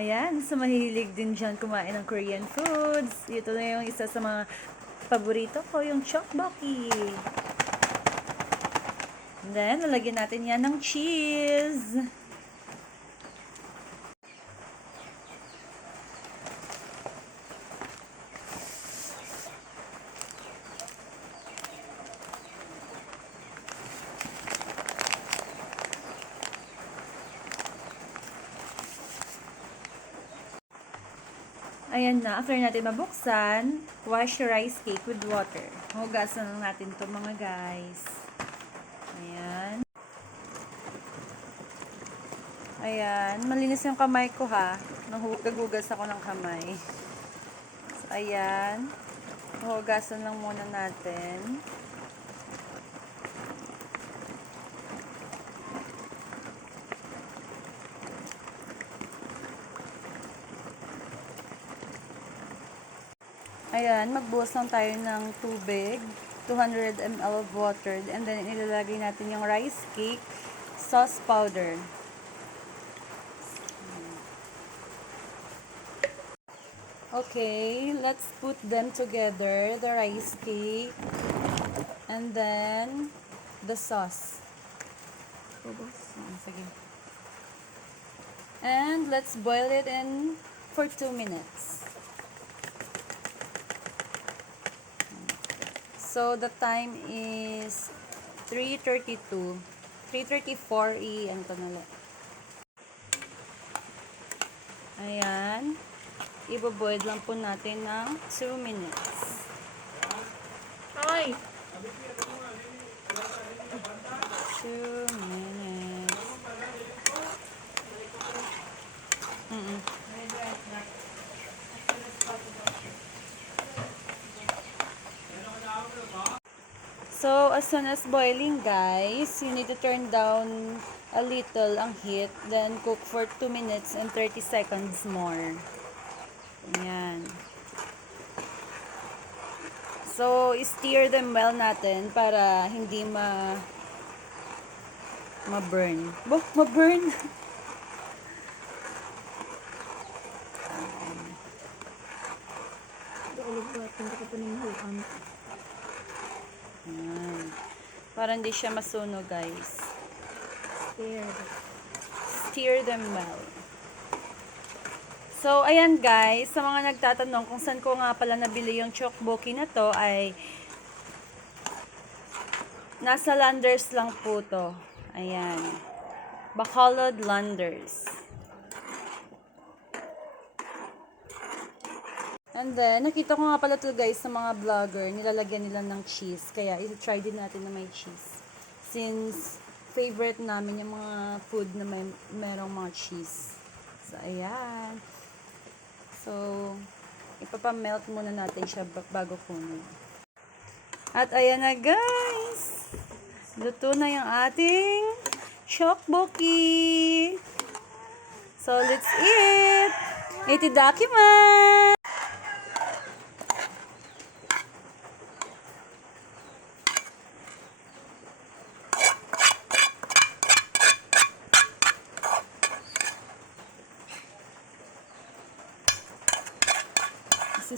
Ayan, sa mahilig din dyan kumain ng Korean foods. Ito na yung isa sa mga paborito ko, yung tteokbokki. And then, lalagyan natin yan ng cheese. Ayan na, after natin mabuksan, wash your rice cake with water. Hugasan lang natin to mga guys. Ayan. Ayan, malinis yung kamay ko ha. Naghugas ako ng kamay. So, ayan. Hugasan lang muna natin. Ayan, magbuhos lang tayo ng tubig, 200 ml of water, and then ilalagay natin yung rice cake sauce powder. Okay, let's put them together, the rice cake, and then the sauce. Sige. And let's boil it in for 2 minutes. So, the time is 3:32. 3:34 ano to na. Ayan. Ibo-boil lang po natin ng 2 minutes. Ay! 2 minutes. So, as soon as boiling, guys, you need to turn down a little ang heat, then cook for 2 minutes and 30 seconds more. Ayan. So, stir them well natin para hindi ma-burn. Ma-burn! Ayan. Para hindi siya masunog, guys. Stir them well. So, ayan guys, sa mga nagtatanong kung saan ko nga pala nabili yung tteokbokki na to ay nasa Landers lang po to. Ayan. Bacolod Landers. And then, nakita ko nga pala to guys sa mga vlogger, nilalagyan nila ng cheese. Kaya, i-try din natin na may cheese. Since, favorite namin yung mga food na merong mga cheese. So, ayan. So, ipapamelt muna natin siya bago kunin. At ayan na guys! Luto na yung ating tteokbokki! So, let's eat! Itidakimasu!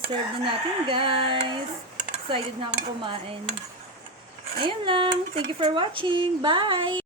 Serve na natin guys. Excited na akong kumain. Ayun lang. Thank you for watching. Bye!